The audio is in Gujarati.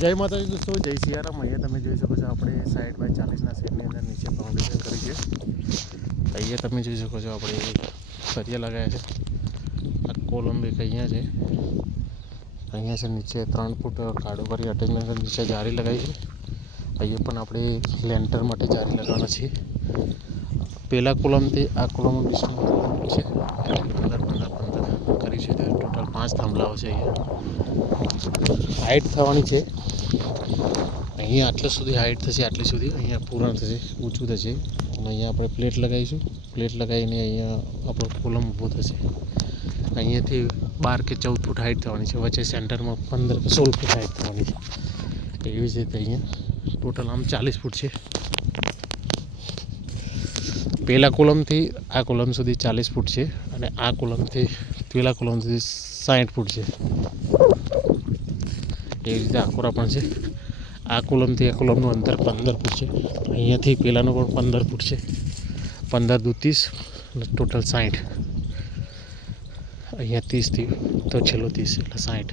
જય માતાજી દોસ્તો, જય સિયારામ. અહીંયા તમે જોઈ શકો છો આપણે સાઈડ બાય ચાલીસના સેટની અંદર નીચે ફાઉન્ડેશન કરી છે. અહીંયા તમે જોઈ શકો છો આપણે સરિયા લગાવ્યા છે. આ કોલમ એક અહીંયા છે. અહીંયા છે નીચે ત્રણ ફૂટ કાળો કરી અટેચમેન્ટ નીચે જારી લગાવી છે. અહીંયા પણ આપણે લેન્ટર માટે જારી લગાવવાના છીએ. પહેલા કોલમથી આ કોલમ છે. પંદર પંદર પંદર. કરી છે. ટોટલ પાંચ થાંભલાઓ છે અહીંયા. હાઈટ થવાની છે અહીંયા આટલા સુધી હાઈટ થશે, આટલી સુધી. અહીંયા પૂરણ થશે, ઊંચું થશે. અને અહીંયા આપણે પ્લેટ લગાવીશું. પ્લેટ લગાવીને અહીંયા આપણો કોલમ ઊભો થશે. અહીંયાથી બાર કે ચૌદ ફૂટ હાઈટ થવાની છે. વચ્ચે સેન્ટરમાં પંદર કે સોળ ફૂટ હાઈટ થવાની છે. એવી જ રીતે અહીંયા ટોટલ આમ ચાલીસ ફૂટ છે. પહેલા કોલમથી આ કોલમ સુધી ચાલીસ ફૂટ છે. અને આ કોલમથી પેલા કોલમ સુધી સાઠ ફૂટ છે. એવી રીતે આકોરા પણ છે. આ કોલમથી આ કોલમનું અંતર પંદર ફૂટ છે. અહીંયાથી પેલાનું પણ પંદર ફૂટ છે. પંદર દુ ત્રીસ ટોટલ સાઠ અહીંયા ત્રીસથી તો છેલ્લો ત્રીસ એટલે સાઠ